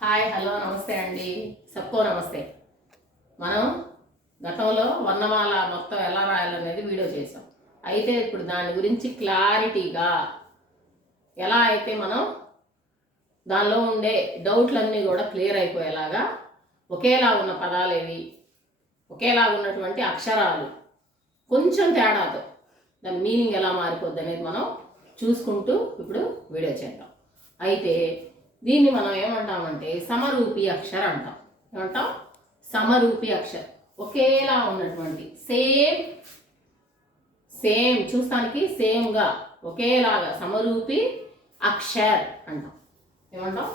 Hi hello నమస్తే అండి. సబ్కో నమస్తే. మనం గతంలో వర్ణమాల మొత్తం ఎలా రాయాలనేది వీడియో చేసాం అయితే ఇప్పుడు దాని గురించి క్లారిటీగా ఎలా అయితే మనం దానిలో ఉండే డౌట్లన్నీ కూడా క్లియర్ అయిపోయేలాగా ఒకేలా ఉన్న పదాలు ఏవి ఒకేలా ఉన్నటువంటి అక్షరాలు కొంచెం తేడాతో దాని మీనింగ్ ఎలా మారిపోద్ది అనేది మనం చూసుకుంటూ ఇప్పుడు వీడియో చేద్దాం. అయితే దీన్ని మనం ఏమంటామంటే సమరూపి అక్షర అంటాం. ఏమంటాం? సమరూపి అక్షర్. ఒకేలా ఉన్నటువంటి సేమ్ సేమ్ చూస్తానికి సేమ్గా ఒకేలాగా సమరూపి అక్షర్ అంటాం. ఏమంటాం?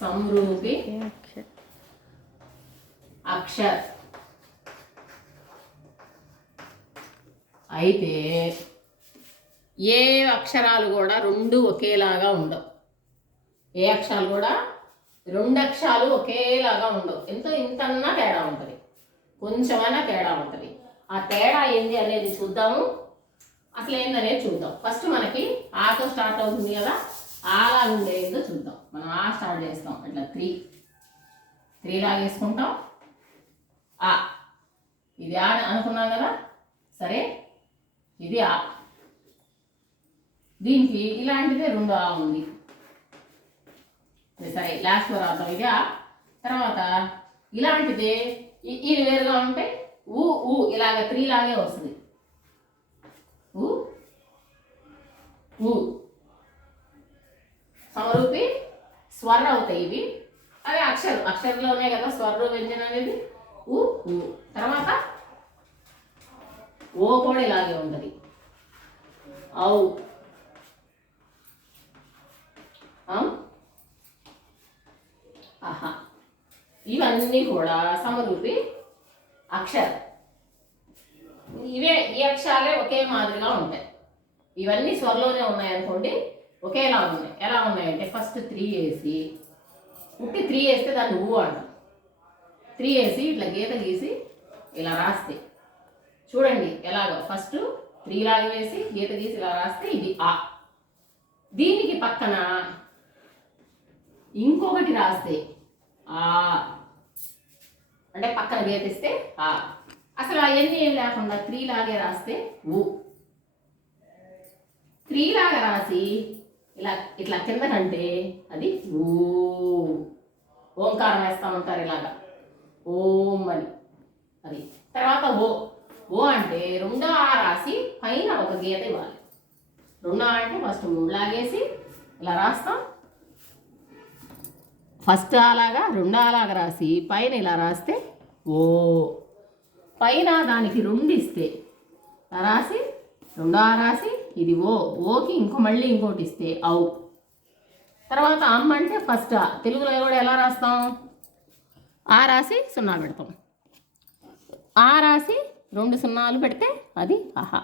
సమరూపి అక్షర్. అయితే ఏ అక్షరాలు కూడా రెండు ఒకేలాగా ఉండవు. ఏ అక్షరాలు కూడా రెండు అక్షరాలు ఒకేలాగా ఉండవు. ఎంతో ఇంతన్నా తేడా ఉంటుంది. కొంచెమైనా తేడా ఉంటుంది. ఆ తేడా ఏంది అనేది చూద్దాము. అసలు ఏందనేది చూద్దాం. ఫస్ట్ మనకి ఆతో స్టార్ట్ అవుతుంది కదా ఆలా ఉండేదో చూద్దాం. మనం ఆ స్టార్ట్ చేస్తాం. ఇట్లా త్రీ. త్రీ లాగేసుకుంటాం ఆ. ఇది ఆ అనుకున్నాం కదా? సరే? ఇది ఆ. దీనికి ఇలాంటిదే రెండు ఆ ఉంది. సరే లాస్ట్ రాద్దాం. ఇది? ఆ తర్వాత ఇలాంటిదే ఇది వేరుగా ఉంటే ఊ ఊ ఇలాగ త్రీ లాగే వస్తుంది. ఊ ఊ. సమరూపి స్వర అవుతాయి ఇవి. అవి అక్షరం అక్షరంలోనే కదా స్వర వ్యంజన అనేది. ఊ ఊ. తర్వాత ఓ కూడా ఇలాగే ఉంటుంది. ఔ. ఆహా. ఇవన్నీ కూడా సమరూపి అక్షరం ఇవే ఈ అక్షరాలే ఒకే మాదిరిగా ఉంటాయి. ఇవన్నీ స్వరలోనే ఉన్నాయనుకోండి ఒకేలా ఉన్నాయి. ఎలా ఉన్నాయంటే ఫస్ట్ త్రీ వేసి ఉట్టి త్రీ వేస్తే దాన్ని ఊ అంటాం. త్రీ వేసి ఇట్లా గీత గీసి ఇలా రాస్తే. చూడండి ఎలాగో ఫస్ట్ త్రీ లాగా వేసి గీత గీసి ఇలా రాస్తే ఇది ఆ. దీనికి పక్కన ఇంకొకటి రాస్తే ఆ అంటే పక్కన గీతిస్తే ఆ. అసలు అవన్నీ ఏం లేకుండా త్రీ లాగే రాస్తే ఊ. త్రీ లాగా రాసి ఇలా ఇట్లా కిందకంటే అది ఊ. ఓంకారం వేస్తూ ఉంటారు ఇలాగా. ఓం అని. అది. తర్వాత ఓ. ఓ అంటే రెండో ఆ రాసి పైన ఒక గీత ఇవ్వాలి. రెండో అంటే ఫస్ట్ మూడు లాగేసి ఇలా రాస్తాం. ఫస్ట్ అలాగా రెండు అలాగా రాసి పైన ఇలా రాస్తే ఓ. పైన దానికి రెండు ఇస్తే రాసి రెండో రాసి ఇది ఓ. ఓకి ఇంకో మళ్ళీ ఇంకోటి ఇస్తే ఔ. తర్వాత అమ్మ అంటే ఫస్ట్ తెలుగులో కూడా ఎలా రాస్తాం? ఆ రాసి సున్నా పెడతాం. ఆ రాసి రెండు సున్నాలు పెడితే అది ఆహా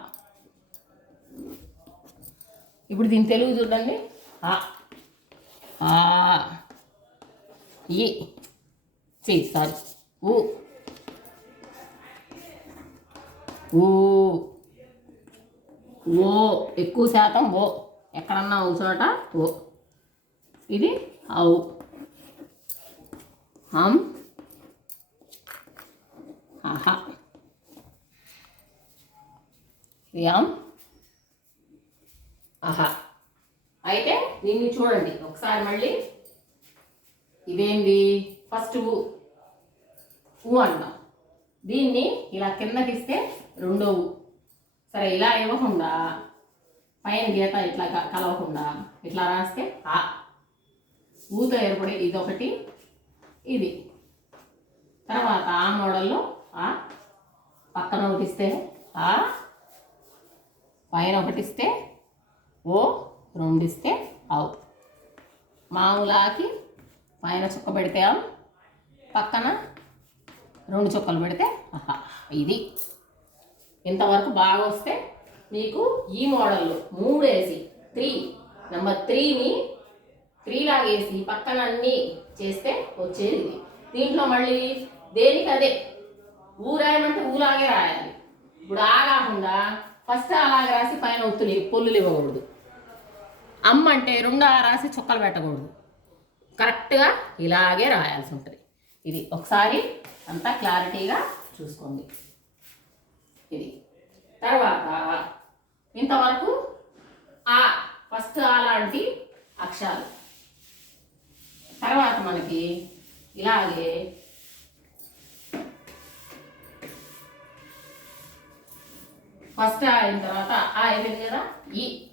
ఇప్పుడు దీని తెలుగు చూడండి. ఆ. ఆ. ఈ సి సారీ. ఊ. ఊ. ఓ. ఎక్కువ శాతం ఓ. ఎక్కడన్నా ఓ చోట ఓ. ఇది ఔ. హం ఆహా. యం ఆహా. అయితే దీన్ని చూడండి. ఒకసారి మళ్ళీ ఇదేంది? ఫస్ట్ ఊ. ఊ అంటాం దీన్ని ఇలా కిందకిస్తే రెండో ఊ. సరే ఇలా ఇవ్వకుండా పైన గీత ఇట్లా కలవకుండా ఇట్లా రాస్తే ఆ. ఊతో ఏర్పడే ఇదొకటి ఇది. తర్వాత ఆ మోడల్లో ఆ పక్కన ఒకటి ఇస్తే ఆ పైన ఒకటి ఇస్తే ఓ రెండు ఇస్తే మామూలాకి పైన చుక్క పెడితే పక్కన రెండు చుక్కలు పెడితే? ఆహా ఇది. ఇంతవరకు బాగా వస్తే మీకు ఈ మోడల్లో మూడు వేసి త్రీ నెంబర్ త్రీని త్రీ లాగేసి పక్కన అన్నీ చేస్తే వచ్చేది ఇది. దీంట్లో మళ్ళీ దేనికి అదే? ఊరాయమంటే ఊలాగే రాయాలి. ఇప్పుడు ఆ కాకుండా ఫస్ట్ అలాగే రాసి పైన ఒత్తులు పొల్లులు ఇవ్వకూడదు. అమ్మ అంటే రెండు ఆ రాసి చుక్కలు పెట్టకూడదు. కరెక్ట్గా ఇలాగే రాయాల్సి ఉంటుంది ఇది ఒకసారి అంతా క్లారిటీగా చూసుకోండి. ఇది తర్వాత ఇంతవరకు ఆ ఫస్ట్ ఆ లాంటి అక్షరాలు. తర్వాత మనకి ఇలాగే ఫస్ట్ అయిన తర్వాత ఆ అయిపోయింది కదా? ఈ.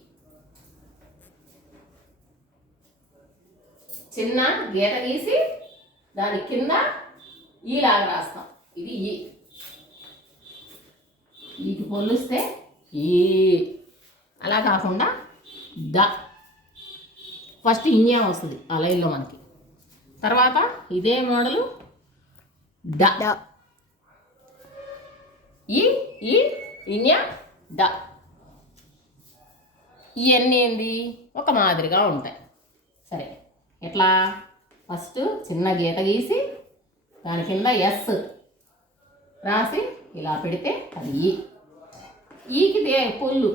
చిన్న గీత గీసి దాని కింద ఈలాగా రాస్తాం. ఇది ఈ. ఈకి పొల్లిస్తే ఈ. అలా కాకుండా ద. ఫస్ట్ ఇంజా వస్తుంది ఆ లైన్లో మనకి. తర్వాత ఇదే మోడలు డ. డ. ఈ ఈ ఇన్యా డ. ఇవన్నీ ఏంది? ఒక మాదిరిగా ఉంటాయి. సరే. ఎట్లా? ఫస్ట్ చిన్న గీత గీసి దాని కింద ఎస్ రాసి ఇలా పెడితే అది ఈ. ఈకి దే పొల్లు.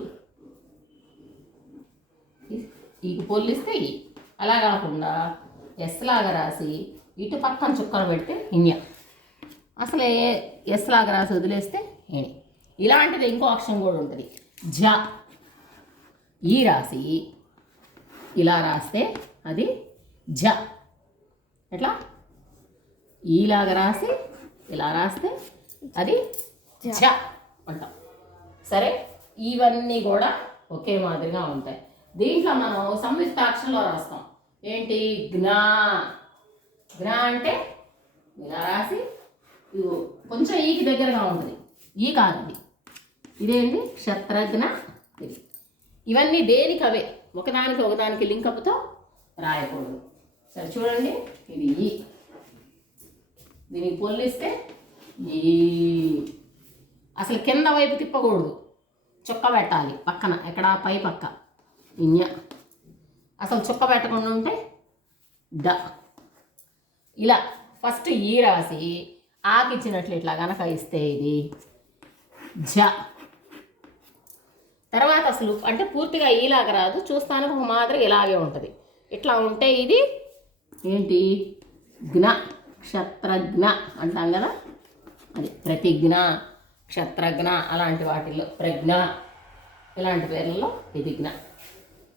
ఈకి పొల్లు ఇస్తే ఈ. అలా కాకుండా ఎస్ లాగా రాసి ఇటు పక్కన చుక్కలు పెడితే ఇంజ అసలే ఎస్ లాగా రాసి వదిలేస్తే ఏణి ఇలాంటిది ఇంకో అక్షరం కూడా ఉంటుంది. జ. ఈ రాసి ఇలా రాస్తే జ. ఎట్లా? ఈలాగా రాసి ఇలా రాస్తే అది జ. అంటాం. సరే? ఇవన్నీ కూడా ఒకే మాదిరిగా ఉంటాయి. దీంట్లో మనం సంయుక్తాక్షరంలో రాస్తాం. ఏంటి? జ్ఞా. జ్ఞా అంటే ఇలా రాసి కొంచెం ఈకి దగ్గరగా ఉంటుంది. ఈ కాదు ఇది. ఇదేంటి? ఇది. ఇవన్నీ దేనికి అవే ఒకదానికి ఒకదానికి లింకప్తో రాయకూడదు. సరే చూడండి. ఇది ఈ. దీనికి పొల్లిస్తే ఈ అసలు కింద వైపు తిప్పకూడదు. చుక్క పెట్టాలి పక్కన ఎక్కడ పై పక్క. ఇన్య. అసలు చుక్క పెట్టకుండా ఉంటే డ. ఇలా ఫస్ట్ ఈ రాసి ఆకిచ్చినట్లు ఇట్లా కనుక ఇస్తే ఇది జ. తర్వాత అసలు అంటే పూర్తిగా ఈలాగా రాదు. చూస్తానికి ఒక మాదిరి ఇలాగే ఉంటుంది. ఇట్లా ఉంటే ఇది ఏంటి? జ్ఞ క్షత్రజ్ఞ అంటాం కదా? అది ప్రతిజ్ఞ క్షత్రజ్ఞ అలాంటి వాటిల్లో. ప్రజ్ఞ ఇలాంటి పేర్లలో ఇది జ్ఞ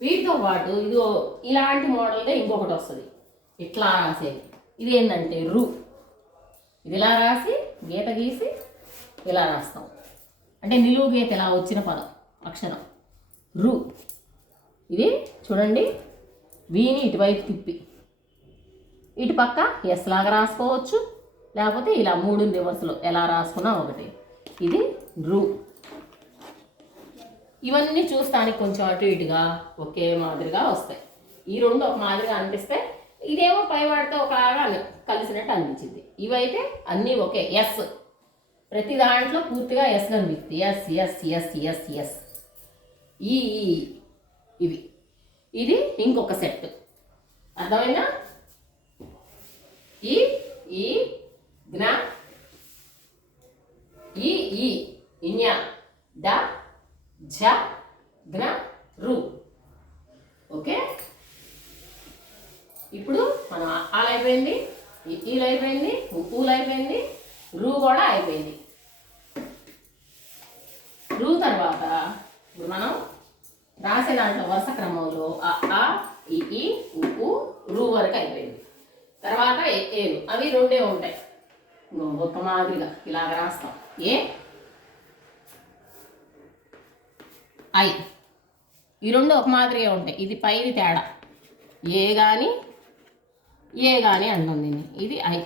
వీటితో పాటు ఇది ఇలాంటి మోడల్గా ఇంకొకటి వస్తుంది. ఇట్లా రాసేది. ఇది ఏంటంటే రు. ఇది ఇలా రాసి గీత గీసి ఇలా రాస్తాం. అంటే నిలువు గీత ఇలా వచ్చిన పదం అక్షరం. రు. ఇది చూడండి వీని ఇటువైపు తిప్పి. ఇటు పక్క ఎస్ లాగా రాసుకోవచ్చు. లేకపోతే ఇలా మూడు రివర్స్లో ఎలా రాసుకున్నా ఒకటి. ఇది రు. ఇవన్నీ చూస్తానికి కొంచెం అటు ఇటుగా ఒకే మాదిరిగా వస్తాయి. ఈ రెండు ఒక మాదిరిగా అనిపిస్తే ఇదేమో పైవాడితో ఒకలాగా కలిసినట్టు అనిపించింది. ఇవైతే అన్నీ ఒకే. ఎస్. ప్రతి దాంట్లో పూర్తిగా ఎస్ కనిపిస్తుంది. S S S S S. ఈ ఇవి. ఇది ఇంకొక సెట్. అర్థమైనా ఈ ఈ జ్ఞ ఈ ఈ ఇన్య డ ఝ జ్ఞ రు. ఓకే? ఇప్పుడు మనం ఆలు అయిపోయింది ఈ ఈలు అయిపోయింది ఊలు అయిపోయింది రూ కూడా అయిపోయింది. రూ తర్వాత ఇప్పుడు మనం రాసే దాంట్లో వరుస క్రమంలో ఆ ఈ ఉ రు వరకు అయిపోయింది. తర్వాత ఏ- ఏలు. అవి రెండే ఉంటాయి. ఒక మాదిరిగా ఇలాగ రాస్తాం. ఏ? ఐ. ఈ రెండు ఒక మాదిరిగా ఉంటాయి. ఇది పైది తేడా. ఏ కానీ ఏ కానీ అంటుంది ఇది ఐ.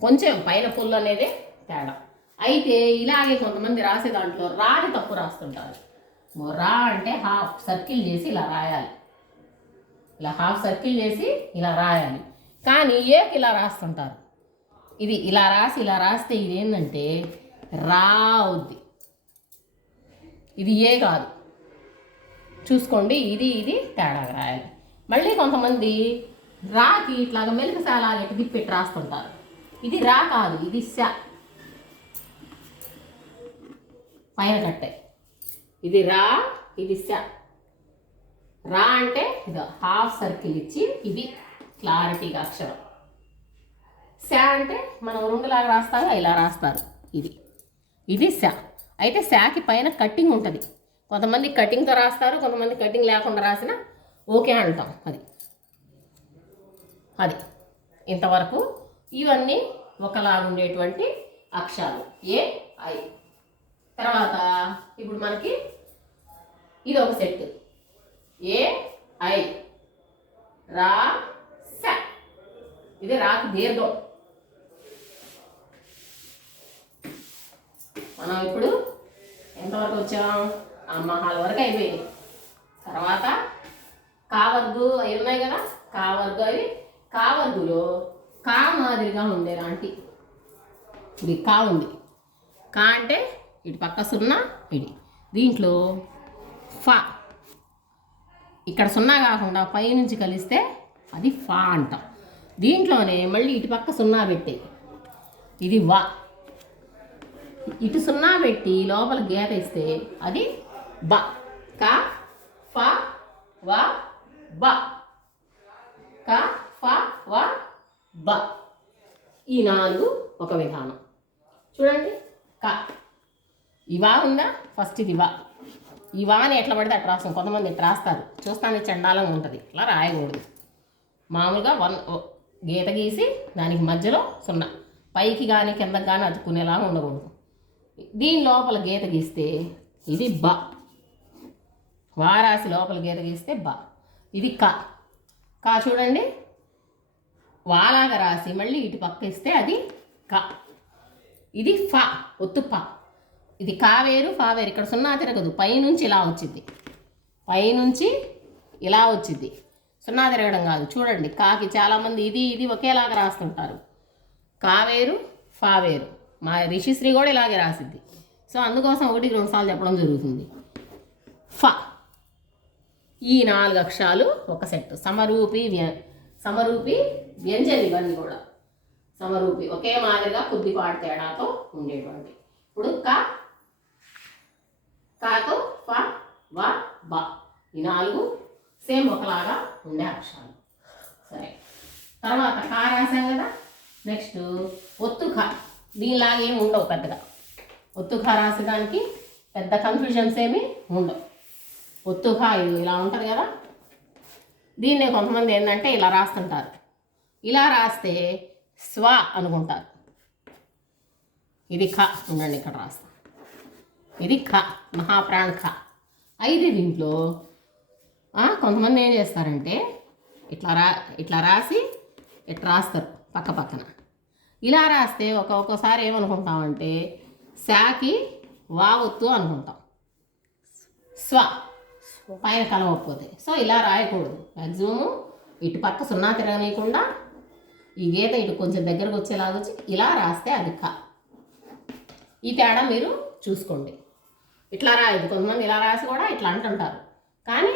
కొంచెం పైన పుల్లు అనేది తేడా. అయితే ఇలాగే కొంతమంది రాసే దాంట్లో రాని తప్పు రాస్తుంటారు. రా అంటే హాఫ్ సర్కిల్ చేసి ఇలా రాయాలి. ఇలా హాఫ్ సర్కిల్ చేసి ఇలా రాయాలి. కానీ ఏకి ఇలా రాస్తుంటారు. ఇది ఇలా రాసి ఇలా రాస్తే ఇది ఏంటంటే రా అవుద్ది ఇది ఏ కాదు. చూసుకోండి ఇది ఇది తేడా రాయాలి. మళ్ళీ కొంతమంది రాకి ఇట్లాగ మెలుగుసాలాగా ఇటు తిప్పెట్టి రాస్తుంటారు. ఇది రా కాదు ఇది శ. పైన కట్టే. ఇది రా ఇది శ. రా అంటే ఇదో హాఫ్ సర్కిల్ ఇచ్చి ఇది క్లారిటీగా అక్షరం. శా అంటే మనం రెండులాగా రాస్తాగా ఇలా రాస్తారు. ఇది. ఇది శా. అయితే శాకి పైన కట్టింగ్ ఉంటుంది. కొంతమంది కటింగ్తో రాస్తారు కొంతమంది కటింగ్ లేకుండా రాసిన ఓకే అంటాం. అది. అది. ఇంతవరకు ఇవన్నీ ఒకలాగా ఉండేటువంటి అక్షరాలు. A I. తర్వాత ఇప్పుడు మనకి ఇది ఒక సెట్ ఏ? ఐ. రా స. ఇది రాకు దీర్ఘం. మనం ఇప్పుడు ఎంతవరకు వచ్చాం? అమ్మహాల వరకు అయిపోయింది. తర్వాత కావర్గు అవి ఉన్నాయి కదా? కావర్గు అవి కావర్గులో కా మాదిరిగా ఉండేలాంటి ఇది కా ఉంది. కా అంటే ఇటు పక్క సున్నా ఇది దీంట్లో ఫా. ఇక్కడ సున్నా కాకుండా పైనుంచి కలిస్తే అది ఫా అంటాం. దీంట్లోనే మళ్ళీ ఇటు పక్క సున్నా పెట్టి ఇది వా. ఇటు సున్నా పెట్టి లోపల గీత ఇస్తే అది బ. క ఫ వ బ. క ఫ వ బ. ఈ నాలుగు ఒక విధానం. చూడండి. క. ఇవా ఉందా? ఫస్ట్ ఇది వా. ఈ ఎట్లా పడితే అట్లా రాస్తాం. కొంతమంది ఇట్లా రాస్తారు. చూస్తానికి చండాలంగా ఉంటుంది. అలా రాయకూడదు. మామూలుగా వన్ గీత గీసి దానికి మధ్యలో సున్నా. పైకి కానీ కిందకి కానీ అతుక్కునేలాగా ఉండకూడదు. దీని లోపల గీత గీస్తే ఇది బ. వారాసి లోపల గీత గీస్తే బ. ఇది క. కా చూడండి. వాలాగా రాసి మళ్ళీ ఇటు పక్క ఇస్తే అది క. ఇది ఫ. ఒత్తు ప. ఇది కావేరు ఫావేరు. ఇక్కడ సున్నా తిరగదు. పైనుంచి ఇలా వచ్చింది. పైనుంచి ఇలా వచ్చింది. సున్నా తిరగడం కాదు. చూడండి కాకి చాలామంది ఇది ఇది ఒకేలాగా రాస్తుంటారు. కావేరు ఫావేరు. మా రిషిశ్రీ కూడా ఇలాగే రాసిద్ది. సో అందుకోసం ఒకటి రెండు సార్లు చెప్పడం జరుగుతుంది. ఫ. ఈ నాలుగు అక్షరాలు ఒక సెట్. సమరూపి వ్య సమరూపి వ్యంజన ఇవన్నీ కూడా. సమరూపి ఒకే మాదిరిగా కొద్దిపాటు తేడాతో ఉండేటువంటి. ఇప్పుడు క కాతో ఫ వా బ. ఈ నాలుగు సేమ్ ఒకలాగా ఉండే అక్షరాలు. సరే. తర్వాత కా రాసాం కదా? నెక్స్ట్ ఒత్తు ఖ దీనిలాగా ఏమి ఉండవు పెద్దగా. ఒత్తు ఖ రాసేదానికి పెద్ద కన్ఫ్యూజన్స్ ఏమి ఉండవు. ఒత్తు ఖ ఇది ఇలా ఉంటుంది కదా? దీన్నే కొంతమంది ఏంటంటే ఇలా రాస్తుంటారు. ఇలా రాస్తే స్వ అనుకుంటారు. ఇది ఖ ఉండండి ఇక్కడ రాస్తాం. ఇది ఖ మహాప్రాణ్ ఖ అయితే దీంట్లో కొంతమంది ఏం చేస్తారంటే ఇట్లా రా ఇట్లా రాసి ఇట్లా రాస్తారు పక్క పక్కన. ఇలా రాస్తే ఒక ఒక్కోసారి ఏమనుకుంటామంటే శాకి వావొత్తు అనుకుంటాం. స్వ పైన కలవకపోతే సో ఇలా రాయకూడదు. మ్యాక్సిమం ఇటు పక్క సున్నా తిరగనీయకుండా ఈ గీత ఇటు కొంచెం దగ్గరకు వచ్చేలాగా వచ్చి ఇలా రాస్తే అది క. ఈ తేడా మీరు చూసుకోండి. ఇట్లా రాయదు కొంతమంది ఇలా రాసి కూడా ఇట్లా అంటుంటారు. కానీ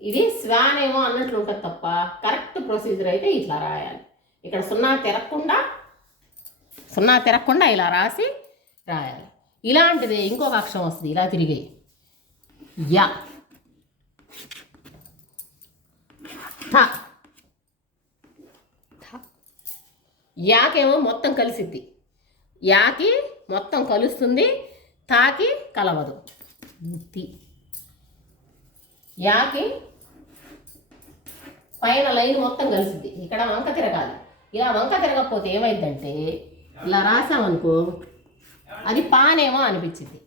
ఇది స్వానేమో అన్నట్లు ఉంటుంది తప్ప కరెక్ట్ ప్రొసీజర్ అయితే ఇట్లా రాయాలి. ఇక్కడ సున్నా తిరగకుండా సున్నా తిరగకుండా ఇలా రాసి రాయాలి. ఇలాంటిది ఇంకొక అక్షరం వస్తుంది ఇలా తిరిగి. యా. థ. యాకేమో మొత్తం కలిసిద్ది. యాకి మొత్తం కలుస్తుంది తాకి కలవదు. ముక్తి యాకి పైన లైన్ మొత్తం కలిసింది ఇక్కడ వంక తిరగాలి. ఇలా వంక తిరగకపోతే ఏమైందంటే ఇలా రాసామనుకో అది పానేమో అనిపించింది